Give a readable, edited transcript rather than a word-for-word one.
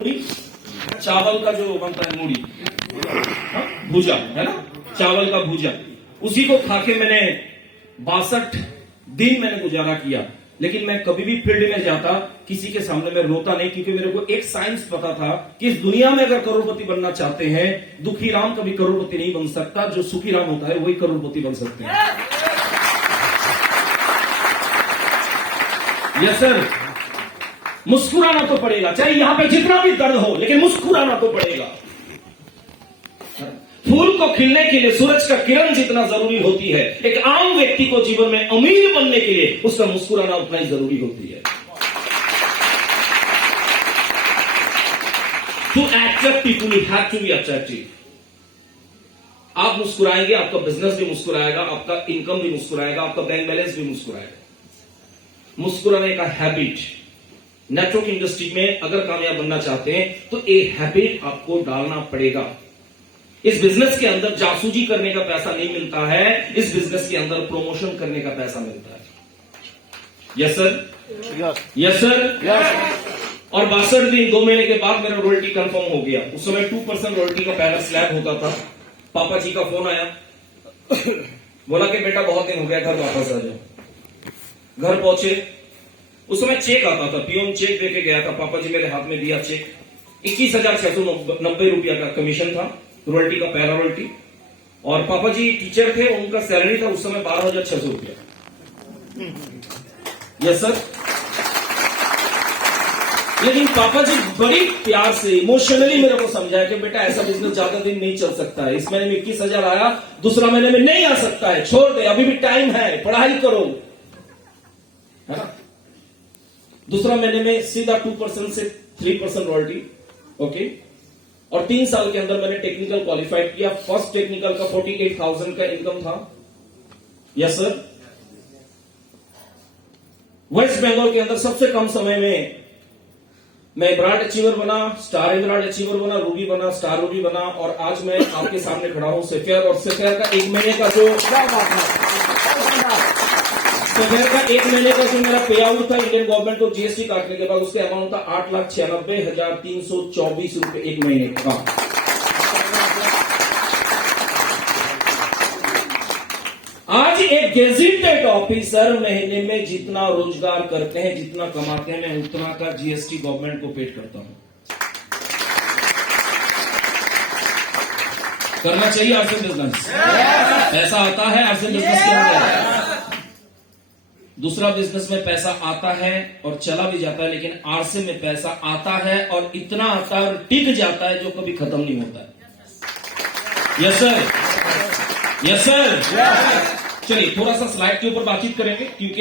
चावल का जो बनता है मूढ़ी, भूजा है ना, चावल का भूजा, उसी को खाके मैंने 62 दिन मैंने गुजारा किया। लेकिन मैं कभी भी फील्ड में जाता किसी के सामने मैं रोता नहीं, क्योंकि मेरे को एक साइंस पता था कि इस दुनिया में अगर करोड़पति बनना चाहते हैं, दुखी राम कभी करोड़पति नहीं बन सकता, जो सुखी राम होता है वही करोड़पति बन सकते हैं। यस सर, मुस्कुराना तो पड़ेगा, चाहे यहां पे जितना भी दर्द हो, लेकिन मुस्कुराना तो पड़ेगा। फूल को खिलने के लिए सूरज का किरण जितना जरूरी होती है, एक आम व्यक्ति को जीवन में अमीर बनने के लिए उसका मुस्कुराना उतना ही जरूरी होती है। To attract people you have to be attractive. आप मुस्कुराएंगे, आपका बिजनेस भी मुस्कुराएगा, आपका इनकम भी मुस्कुराएगा, आपका बैंक बैलेंस भी मुस्कुराएगा। मुस्कुराने का हैबिट, नेटवर्क इंडस्ट्री में अगर कामयाब बनना चाहते हैं तो एक हैबिट आपको डालना पड़ेगा। इस बिजनेस के अंदर जासूसी करने का पैसा नहीं मिलता है, इस बिजनेस के अंदर प्रमोशन करने का पैसा मिलता है। Yes sir, yes sir. और 62 दिन 2 महीने के बाद मेरा रॉयल्टी कंफर्म हो गया। उस समय 2% रॉयल्टी का पहला स्लैब होता था। पापा जी का फोन आया, बोला कि बेटा बहुत दिन हो गया, घर वापस आ जाओ। घर पहुंचे, उस समय चेक आता था, पियोन चेक देके गया था, पापा जी मेरे हाथ में दिया चेक, 21,690 रुपया का कमीशन था, रॉयल्टी का पहला रॉयल्टी। और पापा जी टीचर थे, उनका सैलरी था उस समय 12,600 रुपया। Yes sir. लेकिन पापा जी बड़ी प्यार से इमोशनली मेरे को समझाया कि बेटा ऐसा बिजनेस ज्यादा दिन नहीं चल सकता है। इस महीने में 21,000 आया, दूसरा महीने में नहीं आ सकता है, छोड़ दे, अभी भी टाइम है, पढ़ाई करो, है ना। दूसरा महीने में सीधा 2% से 3% रॉयल्टी, ओके। और 3 साल के अंदर मैंने टेक्निकल क्वालिफाइड किया। फर्स्ट टेक्निकल का 48,000 का इनकम था। Yes sir. वेस्ट बंगाल के अंदर सबसे कम समय में मैं एमराल्ड अचीवर बना, स्टार एमराल्ड अचीवर बना, रूबी बना, स्टार रूबी बना, और आज मैं आपके सामने खड़ा हूं सेफेयर। और सेफेयर का 1 महीने का जो मेरा पे आउट था इंडियन गवर्नमेंट को जीएसटी काटने के बाद, उसके अमाउंट था 8,96,324 रुपए 1 महीने का। आज एक गेजेटेड ऑफिसर महीने में जितना रोजगार करते हैं, जितना कमाते हैं, मैं उतना का जीएसटी गवर्नमेंट को पेड करता हूं। करना चाहिए आरसी बिजनेस, पैसा आता है आरसी बिजनेस के अंदर। दूसरा बिजनेस में पैसा आता है और चला भी जाता है, लेकिन आरसे में पैसा आता है और इतना आता है और टिक जाता है जो कभी खत्म नहीं होता है। Yes sir, yes sir. चलिए थोड़ा सा स्लाइड के ऊपर बातचीत करेंगे, क्योंकि